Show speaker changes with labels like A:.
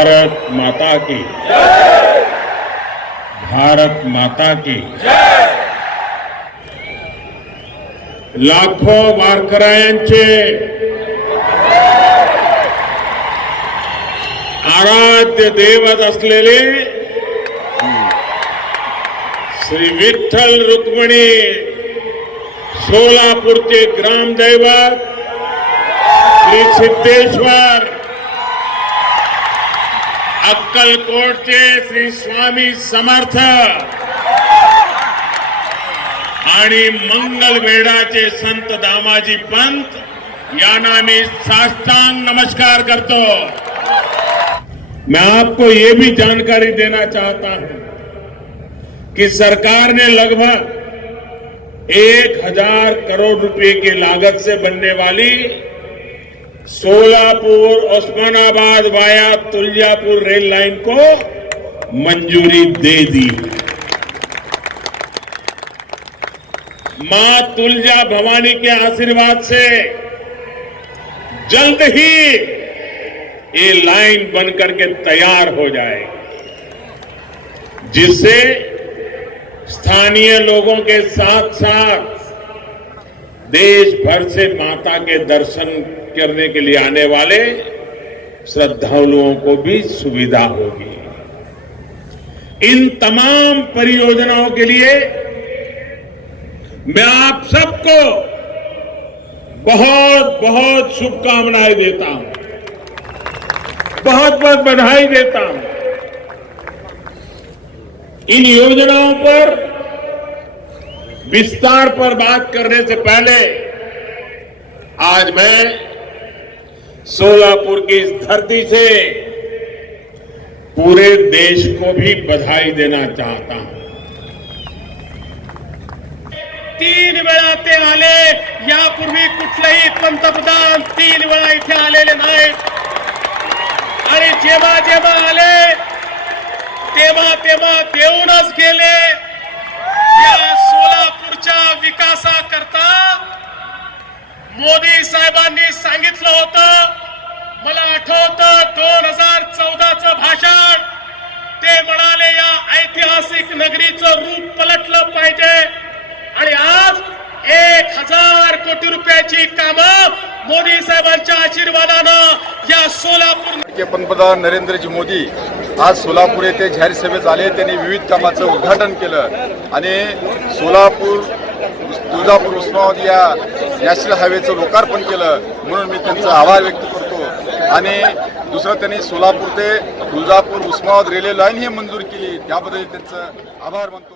A: भारत माता की। भारत माता की। लाखो वारकऱ्यांचे आराध्य दैवत असलेले श्री विठ्ठल रुक्मिणी सोलापूरचे ग्रामदैवत श्री सिद्धेश्वर अक्कलकोटचे श्री स्वामी समर्थ आणि मंगलवेढाचे संत दामाजी पंत यांना मी साष्टांग नमस्कार करतो. मैं आपको ये भी जानकारी देना चाहता हूँ कि सरकार ने लगभग एक हज़ार करोड़ रुपए की लागत से बनने वाली Solapur, Osmanabad via Tuljapur rail line को मंजूरी दे दी। माँ तुलजा भवानी के आशीर्वाद से जल्द ही ये लाइन बनकर के तैयार हो जाएगी जिससे स्थानीय लोगों के साथ साथ देश भर से माता के दर्शन करने के लिए आने वाले श्रद्धालुओं को भी सुविधा होगी। इन तमाम परियोजनाओं के लिए मैं आप सबको बहुत बहुत शुभकामनाएँ देता हूँ। बहुत बहुत बधाई देता हूँ। इन योजनाओं पर विस्तार पर बात करने से पहले आज मैं सोलापुर की इस धरती से पूरे देश को भी बधाई देना चाहता हूँ।
B: तीन वेळा ते आले यापूर्वी कुठलेही पंतप्रधान तीन वेळा इथे आलेले नाहीत आणि जेव्हा आले। तेव्हा तेव्हा देऊनच गेले मोदी साहेबांनी सांगितलं होतं मला आठवतं दोन हजार चौदाचं भाषण. ते म्हणाले या ऐतिहासिक नगरीचं रूप पलटलं पाहिजे. आणि आज एक हजार कोटी रुपयाची कामं मोदी साहेबांच्या आशीर्वादानं या सोलापूर
C: के पंतप्रधान नरेंद्रजी मोदी आज सोलापूर येथे जाहीर सभेत आले. त्यांनी विविध कामाचं उद्घाटन केलं. आणि सोलापूर तुळजापूर उस्मानाबाद या नॅशनल हायवेचं लोकार्पण केलं म्हणून मी त्यांचा आभार व्यक्त करतो. आणि दुसरं त्यांनी सोलापूर ते तुळजापूर उस्मानाबाद रेल्वे लाईन ही मंजूर केली. त्याबद्दल त्यांचं आभार मानतो.